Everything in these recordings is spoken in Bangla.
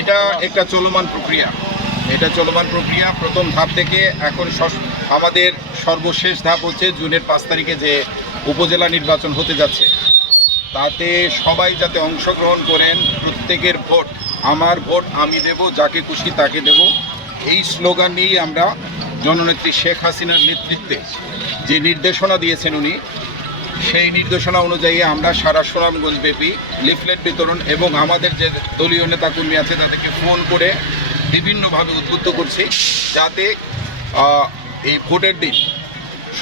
এটা একটা চলমান প্রক্রিয়া। প্রথম ধাপ থেকে এখন আমাদের সর্বশেষ ধাপ হচ্ছে জুনের 5 তারিখে যে উপজেলা নির্বাচন হতে যাচ্ছে, তাতে সবাই যাতে অংশগ্রহণ করেন। প্রত্যেকের ভোট আমার ভোট আমি দেব, যাকে খুশি তাকে দেব, এই স্লোগান নিয়েই আমরা জননেত্রী শেখ হাসিনার নেতৃত্বে যে নির্দেশনা দিয়েছেন উনি, সেই নির্দেশনা অনুযায়ী আমরা সারা সুনামগঞ্জব্যাপী লিফলেট বিতরণ এবং আমাদের যে দলীয় নেতাকর্মী আছে তাদেরকে ফোন করে বিভিন্নভাবে উদ্বুদ্ধ করছি যাতে এই ভোটের দিন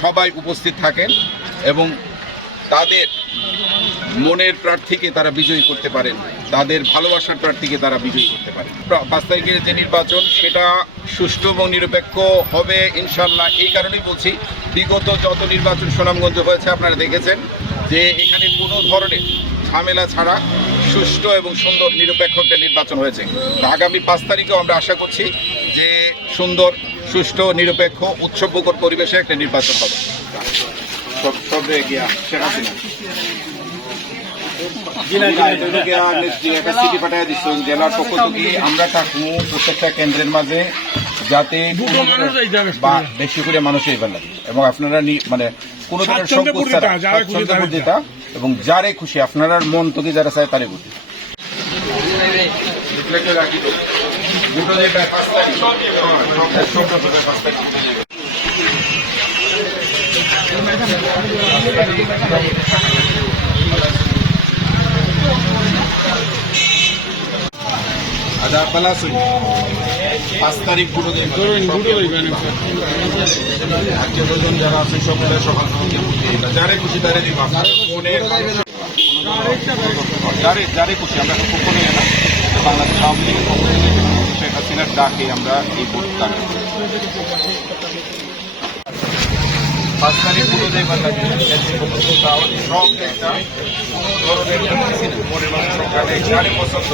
সবাই উপস্থিত থাকেন এবং তাদের মনের প্রার্থীকে তারা বিজয়ী করতে পারেন, তাদের ভালোবাসার প্রার্থীকে তারা বিজয়ী করতে পারেন। 5 তারিখের যে নির্বাচন সেটা সুষ্ঠু এবং নিরপেক্ষ হবে ইনশাল্লাহ। এই কারণেই বলছি, বিগত যত নির্বাচন সুনামগঞ্জে হয়েছে আপনারা দেখেছেন যে এখানে কোনো ধরনের ঝামেলা ছাড়া সুষ্ঠু এবং সুন্দর নিরপেক্ষ একটা নির্বাচন হয়েছে। আগামী 5 তারিখেও আমরা আশা করছি যে সুন্দর, সুষ্ঠু, নিরপেক্ষ, উৎসবমুখর পরিবেশে একটা নির্বাচন হবে। জেলার পক্ষ থেকে আমরা থাকবো প্রত্যেকটা কেন্দ্রের মাঝে যাতে বেশি করে মানুষ এবার লাগে এবং আপনারা মানে কোনো ধরনের সংকোচ ছাড়া এবং যারে খুশি আপনারা মন থেকে যারা চায় তারে বুঝি আচ্ছা, 5 তারিখ পুরো যারা আছে সকলে সকাল যারে খুশি তারে দিব, যারে খুশি আমরা কোনে না বাংলাদেশ আওয়ামী লীগের পক্ষ থেকে শেখ হাসিনার ডাকে আমরা এই ভোট দান 5 তারিখ পুরো যাইবার লাগে সব একটা কোনো ধরনের মনের মানুষ সরকারে যারে পছন্দ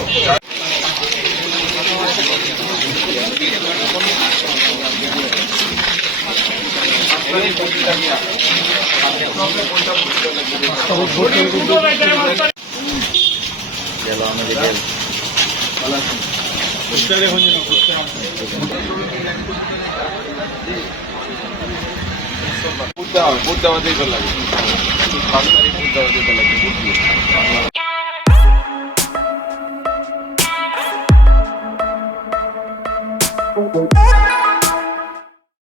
ভোট দেওয়া যাইবে লাগে 5 তারিখ ভোট দেওয়া যাইবে লাগে।